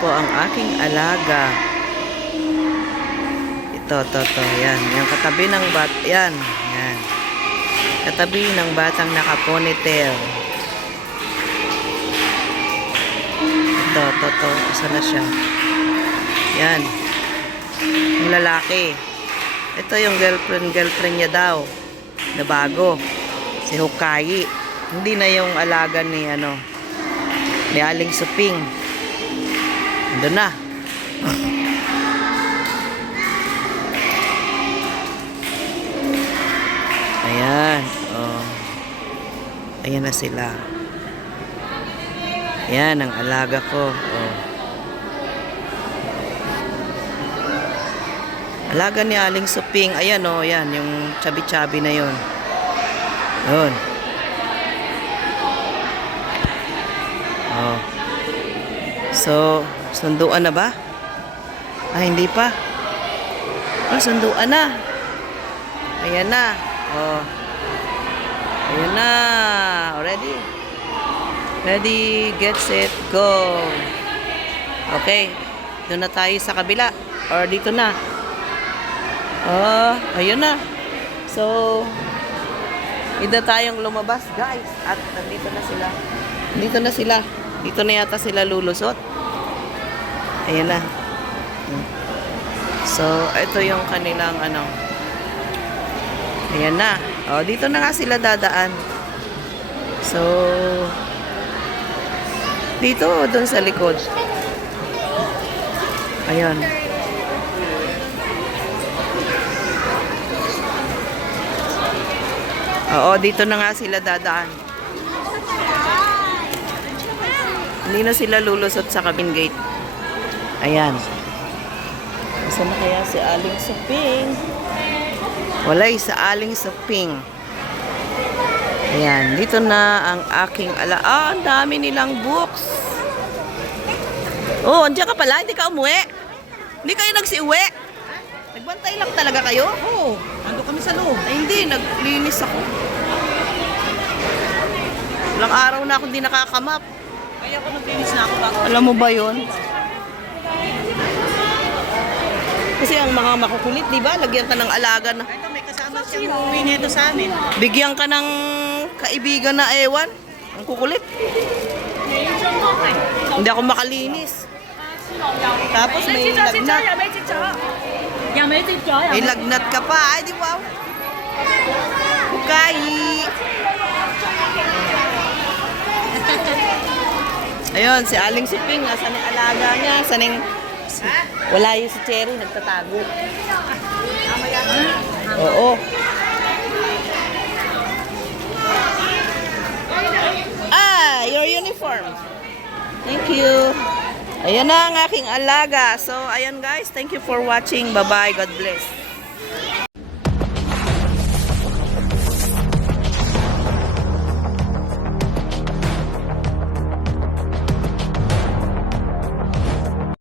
po ang aking alaga. Ito. Yan. Yung katabi ng yan. Yan. Katabi ng batang naka-ponytail. Ito. Isa na siya. Yan. Yung lalaki. Ito yung girlfriend niya daw. Na bago. Si Hokkaido. Hindi na yung alaga ni ni Aling Suping. Ando na. Ayan. Oh. Ayan na sila. Ayan ang alaga ko. Oh. Alaga ni Aling Suping. Ayan oh, yan yung chubby-chubby na yon. Yun. Oh. So, sunduan na ba? Hindi pa. Sunduan na. Ayan na. Oh. Ayan na. Ready? Ready, get set, go. Okay. Doon na tayo sa kabila. Or dito na. Oh, ayun na. So, hindi tayong lumabas, guys. At nandito na sila. Dito na sila. Dito na yata sila lulusot. Ayan na. So, ito yung kanilang Ayan na. O, dito na nga sila dadaan. So, dito o doon sa likod. Ayan. Oo, dito na nga sila dadaan. Hindi na sila lulusot sa cabin gate. Ayan. Saan na kaya si Aling Suping? Walay sa Aling Suping. Ayan. Dito na ang aking ang dami nilang books. Oh, andiyan ka pala. Hindi ka umuwi. Hindi kayo nagsiuwi. Nagbantay lang talaga kayo? Oo. Ando kami sa loob. Ay, hindi. Naglinis ako. Ilang araw na akong di nakakamap. Kaya ako naglinis na ako bago. Alam mo ba yun? Kasi ang mga makukulit, di ba? Lagyan ka ng alaga na. Ito, may kasama siyang uuwi nito sa amin. Bigyan ka ng kaibigan na ewan. Ang kukulit. Hindi ako makalinis. Tapos may lagnat. May lagnat ka pa. Ay, di wow. Hokkaido. Ayun, si Aling Suping. Saan yung alaga niya? Saan yung... Wala yung si Cherry. Nagtatago. Oo. Your uniform. Thank you. Ayan na ang aking alaga. So, ayan guys. Thank you for watching. Bye-bye. God bless.